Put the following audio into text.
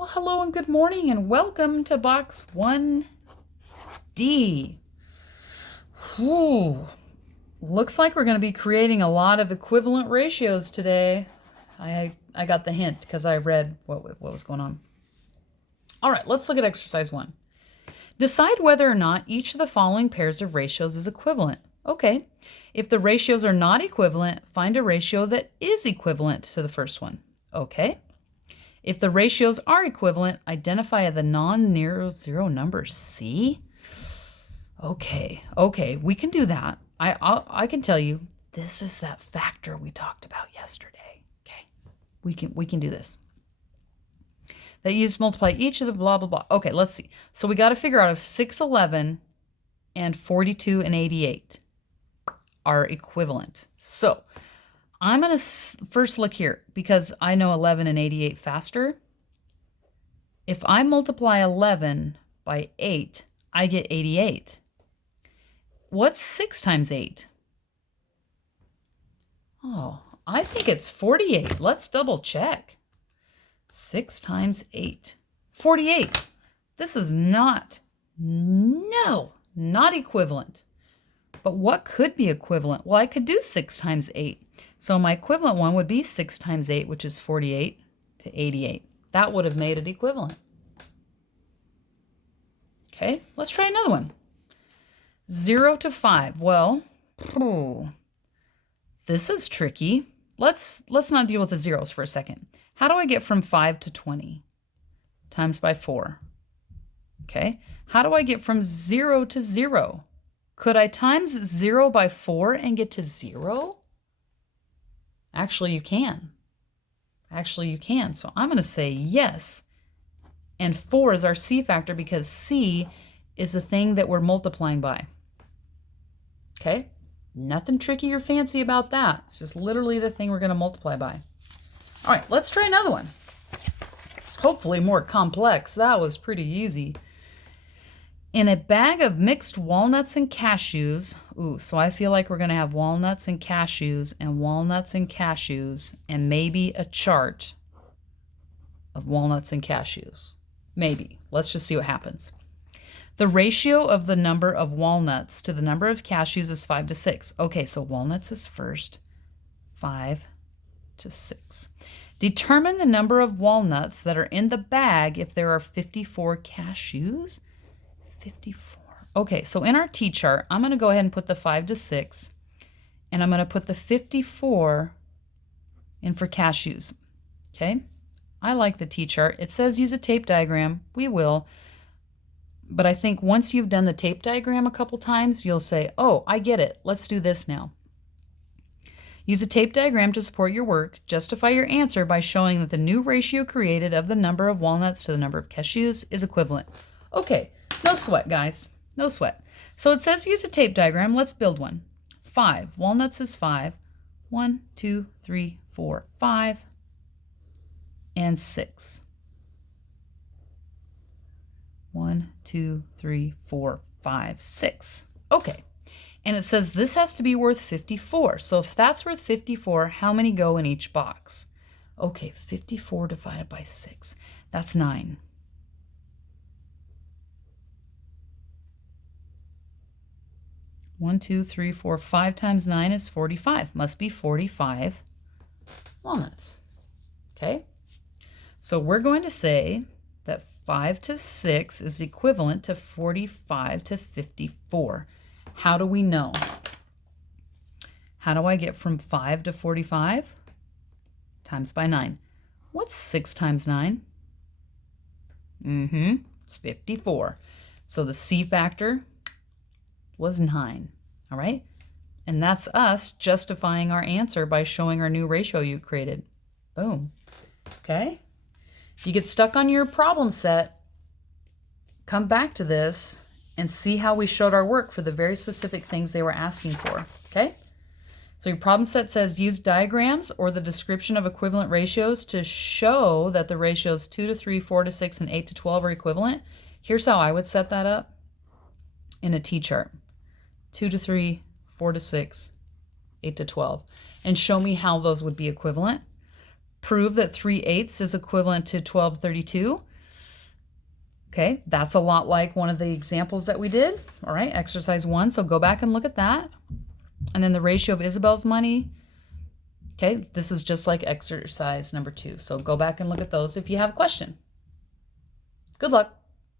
Well, hello and good morning and welcome to box 1D. Whew. Looks like we're going to be creating a lot of equivalent ratios today. I got the hint because I read what was going on. All right, let's look at exercise 1. Decide whether or not each of the following pairs of ratios is equivalent. Okay, if the ratios are not equivalent, find a ratio that is equivalent to the first one. Okay. If the ratios are equivalent, identify the non-zero number. See? Okay, we can do that. I can tell you, this is that factor we talked about yesterday. Okay, we can do this. That you just multiply each of the blah, blah, blah. Okay, let's see. So we got to figure out if 611 and 42 and 88 are equivalent. So I'm going to first look here because I know 11 and 88 faster. If I multiply 11 by 8, I get 88. What's 6 times 8? Oh, I think it's 48. Let's double check. 6 times 8. 48. This is not equivalent. But what could be equivalent? Well, I could do 6 times 8. So my equivalent one would be 6 times 8, which is 48 to 88. That would have made it equivalent. Okay, let's try another one. 0 to 5. Well, this is tricky. Let's not deal with the zeros for a second. How do I get from 5 to 20? Times by 4. Okay, how do I get from 0 to 0? Could I times 0 by 4 and get to 0? Actually, you can. So I'm going to say yes. And 4 is our C factor because C is the thing that we're multiplying by. Okay? Nothing tricky or fancy about that. It's just literally the thing we're going to multiply by. All right, let's try another one. Hopefully more complex. That was pretty easy. In a bag of mixed walnuts and cashews, so I feel like we're going to have walnuts and cashews and maybe a chart of walnuts and cashews. Maybe. Let's just see what happens. The ratio of the number of walnuts to the number of cashews is 5 to 6. Okay, so walnuts is first, 5 to 6. Determine the number of walnuts that are in the bag if there are 54 cashews. 54. Okay, so in our T-chart, I'm going to go ahead and put the 5 to 6, and I'm going to put the 54 in for cashews. Okay, I like the T-chart. It says use a tape diagram. We will. But I think once you've done the tape diagram a couple times, you'll say, oh, I get it. Let's do this now. Use a tape diagram to support your work. Justify your answer by showing that the new ratio created of the number of walnuts to the number of cashews is equivalent. Okay. No sweat, guys. No sweat. So it says use a tape diagram. Let's build one. 5. Walnuts is 5. 1, 2, 3, 4, 5. And 6. 1, 2, 3, 4, 5, 6. Okay. And it says this has to be worth 54. So if that's worth 54, how many go in each box? Okay, 54 divided by 6. That's 9. 1, 2, 3, 4, 5 times 9 is 45. Must be 45 walnuts. Okay? So we're going to say that 5 to 6 is equivalent to 45 to 54. How do we know? How do I get from 5 to 45? Times by 9. What's 6 times 9? It's 54. So the C factor was 9. All right? And that's us justifying our answer by showing our new ratio you created. Boom. Okay? If you get stuck on your problem set, come back to this and see how we showed our work for the very specific things they were asking for. Okay? So your problem set says use diagrams or the description of equivalent ratios to show that the ratios 2 to 3, 4 to 6, and 8 to 12 are equivalent. Here's how I would set that up in a T-chart. 2 to 3, 4 to 6, 8 to 12. And show me how those would be equivalent. Prove that 3/8 is equivalent to 12/32. Okay, that's a lot like one of the examples that we did. All right, exercise 1. So go back and look at that. And then the ratio of Isabel's money. Okay, this is just like exercise number 2. So go back and look at those if you have a question. Good luck.